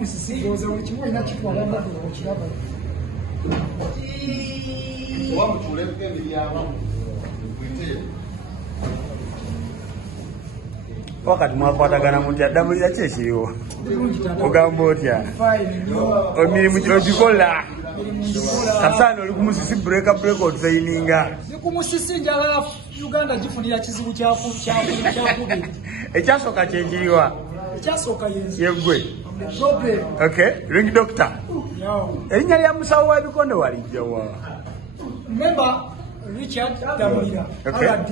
Musisi goza ulichimwa inachukua ndio ukiraba. Wa mchule kendi yaba. Kuite. Wakati mwakwatagana muti adamulira kyekiriwo ogamba otya omirimu gyogikola kasana oli ku Musisi Breaker Breaker otusaininga ku Musisi njala Uganda gifunira kizibu kyakubiri ekyasooka kyekiriwa ekyasooka yegwe okay ring doctor erinnya lya musawo w'ebikondo walijjawa remember Richard Damulira RD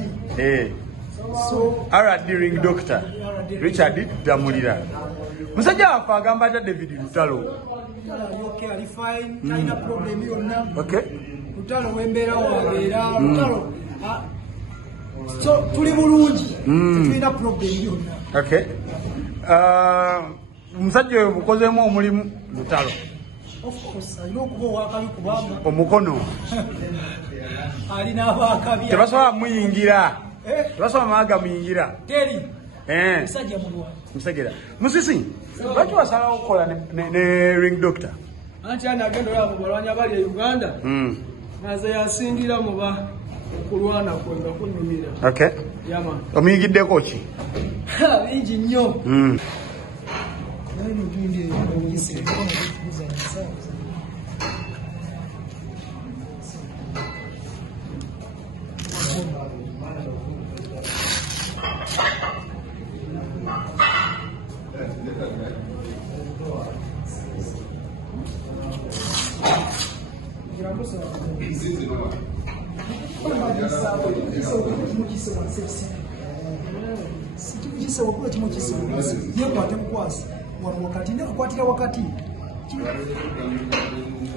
so RD ring doctor Richard Damulira musajja waffe agamba ata David Lutalo okay Lutalo wembeera wabeera Lutalo so tuli bulungi tulina problem yonna okay musajja oyo bukozeemu omulimu Lutalo of course alina okuba owakabi kubanga omukono alina abakabi tebasobola muyingira tebasobola maaga muyingira teri musajja mulwa musajja Musisi lwaki wasalawo okukola ne ring doctor anti anagenda olaba balwanyi abali e Uganda naze yasingira muba okulwana kwe nga kunyumira okay yama omuyigiddeko ki bingi nnyo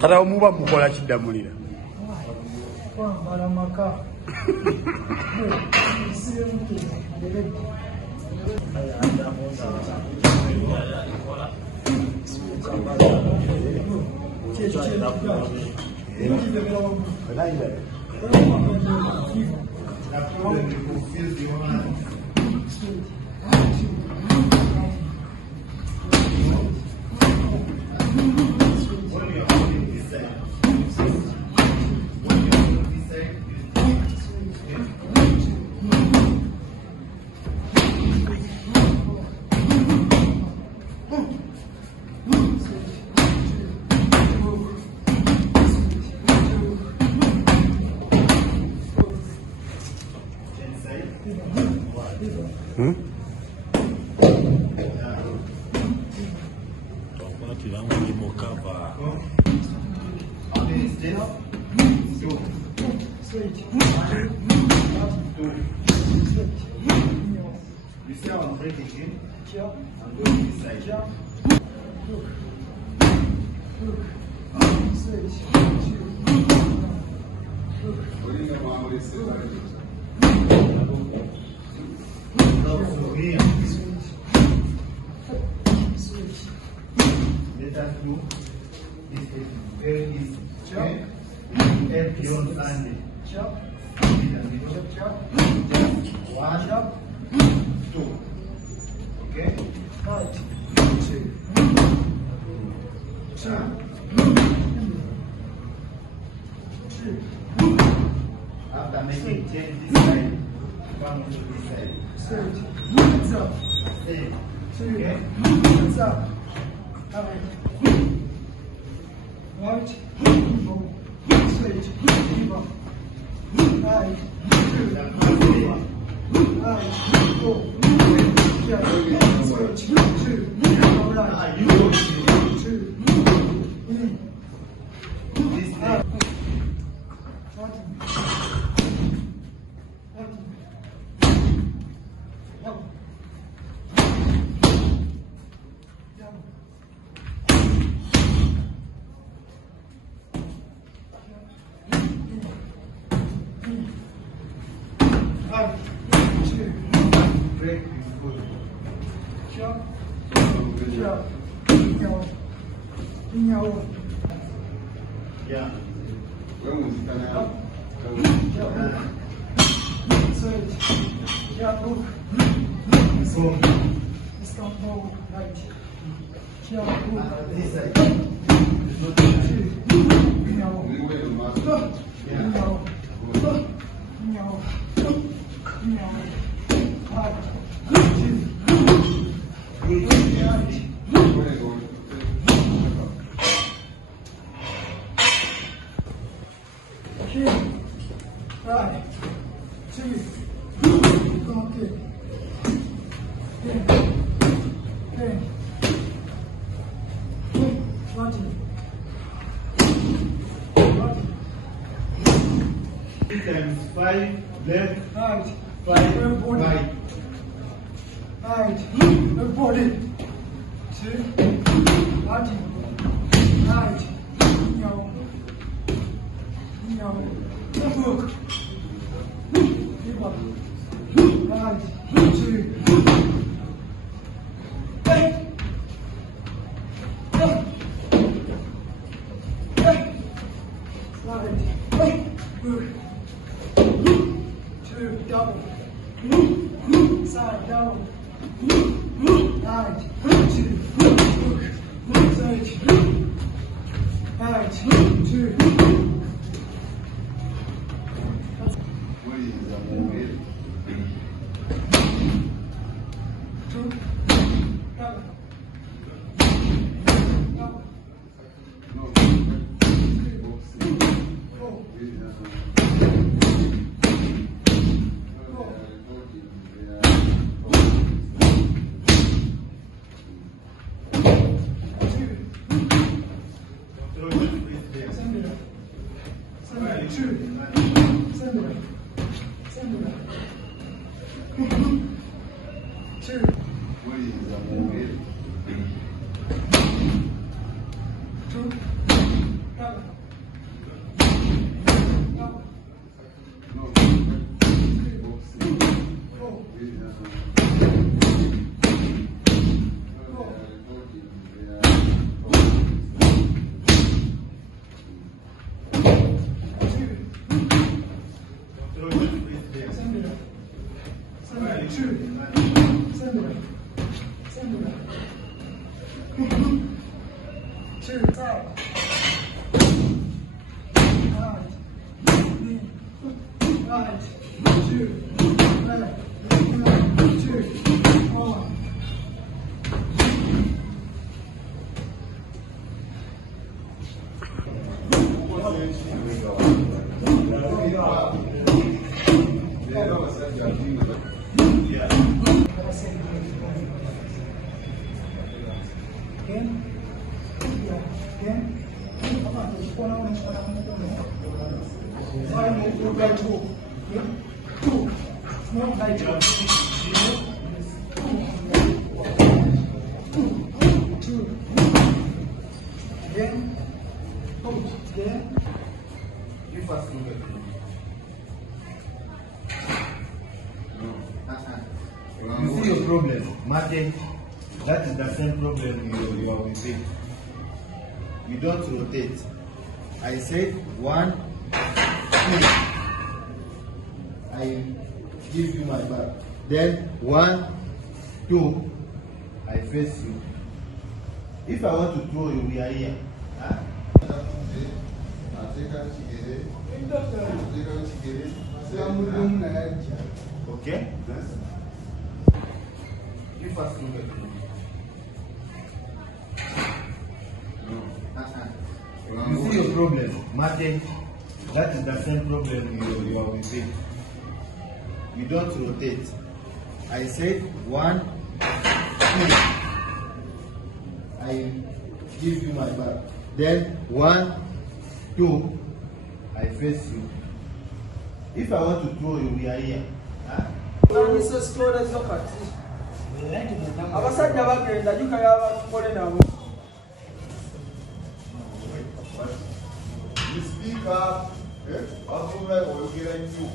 kata omuba mukola kiddamulira You see how I'm breaking in? I'm going this side. Let us do this very easy. Help you on Sunday. One, two. Okay? Right. Two. After making change this side, come to this side. Straight. Hands up. Stay. Okay? Hands up. Right. Straight. Right. Break is good. Jump. Jump. Yeah. This side. Times 5 left, 5 right. Body. 2. Body. Right. No. Hook. Right. 2. Double. Side double. Right. 2. Side. Right. 2. You see your problem, Martin. That is the same problem you are with it. You don't rotate. I said 1, 2. I give you my back. Then 1, 2. I face you. If I want to throw you, we are here. Huh? Okay? You first look at me. You see your problem, Martin. That is the same problem you are with it. You don't rotate. I said 1, 2. I give you my back. Then 1, 2. I face you. If I want to throw you, we are here. Huh? You speak up, I'll go back or get you.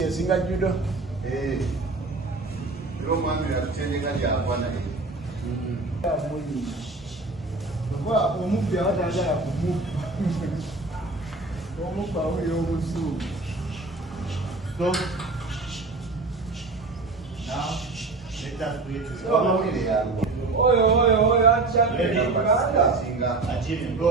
Yes, you got judo. Hey, you don't mind me attending at your one. Well, we'll move the other guy. We'll move our way over soon. Stop. Now, Let us do it together. Oi, acha. Ready? Achieve, go.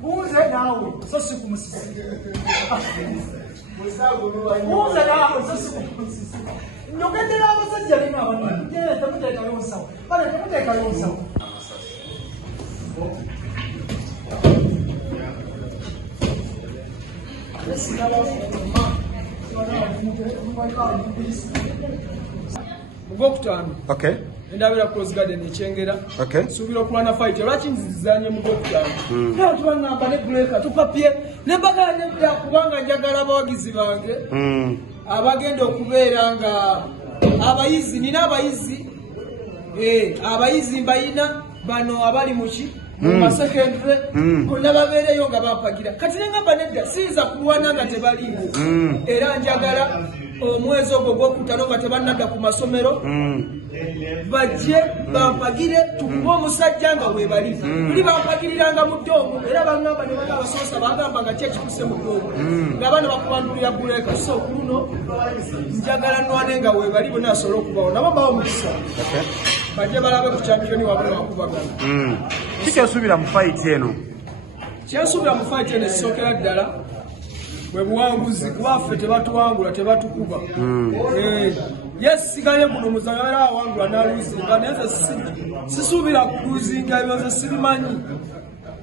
Buze nawe sosiku musisi. Buze nawe sosiku musisi. Nyongedera abasajja lino abantu. Yeye tamuteka yonsa. Bale tamuteka yonsa. Okay. Ndabira Cross Garden ekyengera. Okay. Subira okulwana fight. Lwaki nzizanye mu Gokutano. Naye tubanga ne breaker tupapye ne bagala ne kubanga njagala abawagizi bange. Abagenda okubeera nga abayizi nina abayizi abayizi mbayina bano abali muki mu secondary konna babeereyo nga bampagira kati nengamba nedda siiza kulwana nga tebaliwo era njagala omwezi ogwo gwokutano nga tebannadda ku masomero bajje bampagire tukube omusajja nga webali tuli bampagiriranga mu ddoomu era bangamba ne bana abasoosa bagamba nga kyekikuse mu ddoomu nga bana bakubandulira buleeka so kuluno njagala nwane nga webali bonna asobole okubawo nabo mbawo mukisa bajje balabe ku championi wabwe bakubagana kikyosubira mu fight eno kyensubira mu fight eno esokera ddala bwe buwanguzi kubaffe tebatuwangula tebatukuba yesigaye muno muzanyo era awangula n'aluzinga naye sisuubira kuluzinga ebyo nze sibimanyi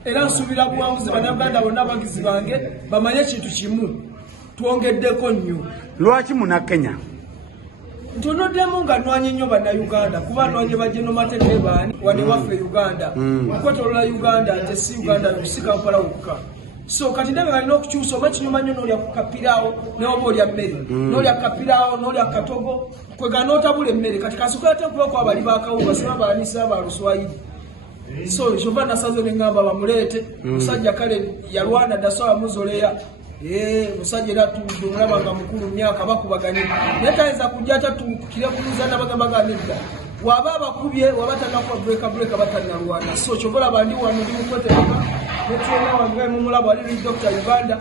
era nsuubira buwanguzi bannayuganda bonna abagizi bange bamanye ekintu kimu twongeddeko nnyo. Lwaki munakenya? Ntunoddemu nga nwanyi nnyo bannayuganda kuba nwanyi bajeno matekere baani wano waffe Uganda okwetolola Uganda nte si Uganda si Kampala wokka. So kati ndebe balina okukyusa oba kinyuma nnyo n'olya kapiraawo n'oba olya mmere n'olya kapiraawo n'olya katogo kwega n'otabula emmere kati kasukula ate okubaku abali bakawuba sima balanisa baluswayiri so kyova nasaze ne ngamba bamuleete musajja kale yalwana dasawa muzoleya musajja era tumulaba nga mukulu myaka bakubaganye naye tayinza kujja tatukire kuluzana bagamba nedda waba abakubye waba tanakwa breaker batannalwana so kyobola bandi wano ndi mukwetereka netwena wange mumulaba ali Dr. Uganda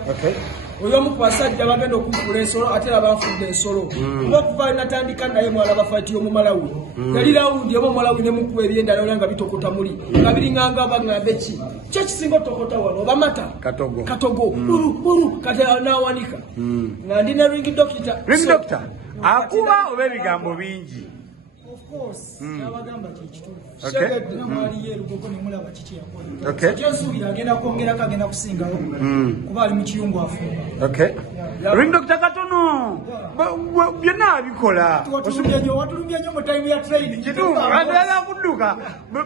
oyo mukwasajja bagenda okukula ensolo ate abanfudde ensolo ngokuva natandika naye mwalaba fight y'omumalawi yali rawundi oba omulawi ne mukuba ebyendala nga bitokota muli nga biringanga baŋŋambe ki kyekisinga otokota wano oba mata katogo uru kati nawanika nga ndi ne ring doctor akuba oba ebigambo bingi. Of course, nabagamba kikitu. Okay. Namali yeru goko ne mulaba kiki yakola. Okay. Kyensubira agenda kwongera kagenda kusingayo. Kuba ali mu kiyungu afu. Okay. Ring Doctor katono. Byonna abikola. Watulumbye nnyo mu time ya training. Kitu andala kudduka.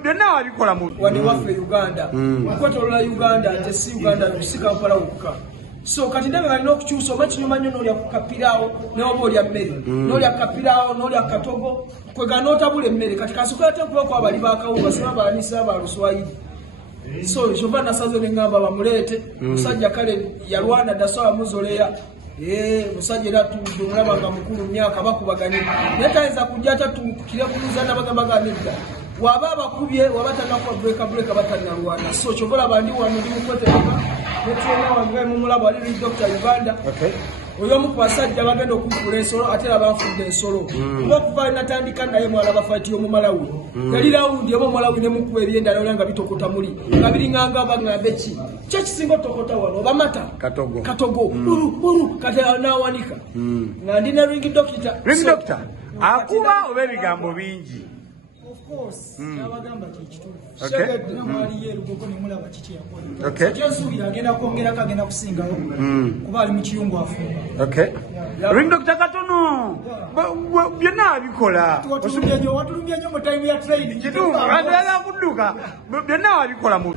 Byonna abikola mu. Wano waffe Uganda. Okwetolola Uganda nte si Uganda si Kampala wokka. So kati ndebe balina okukyusa oba kinyuma nnyo n'olya kapiraawo n'oba olya mmere n'olya kapiraawo n'olya katogo kwega n'otabula emmere kati kasukula ate okubaku abali bakawuba sima balanisa baluswayiri so kyova nasaze ne ngamba bamuleete musajja kale yalwana dasawa muzoleya musajja era tumulaba nga mukulu myaka bakubaganye naye tayinza kujja tatukire kuluzana bagamba nedda waba abakubye waba tanakwa breaker batannalwana so kyobola bandi wano ndi mukwetereka netwena wange mumulaba ali Dr. Uganda oyo mukwasajja bagenda okukula ensolo ate abanfudde ensolo ngokuva natandika naye mwalaba fight y'omumalawi yali rawundi oba omulawi ne mukuba ebyendala nga bitokota muli nga biringanga baŋŋambe ki kyekisinga otokota wano oba mata katogo uru kati nawanika nga ndi ne ring doctor akuba oba ebigambo bingi. Of course, nabagamba kikitu. Okay. Namali yeru goko ne mulaba kiki yakola. Okay. Kyensubira agenda kwongera kagenda kusingayo. Kuba ali mu kiyungu afu. Okay. Ring Doctor katono. Byonna abikola. Watulumbye nnyo mu time ya training. Kitu andala kudduka. Byonna abikola mu.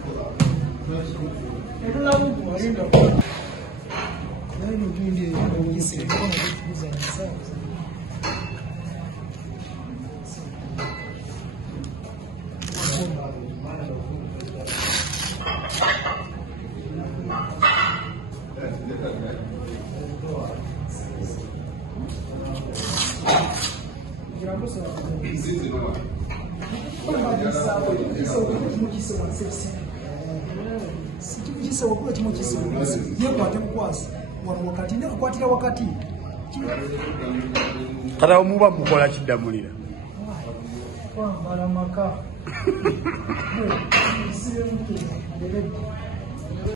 kata omuba mukola kiddamulira kwambala maka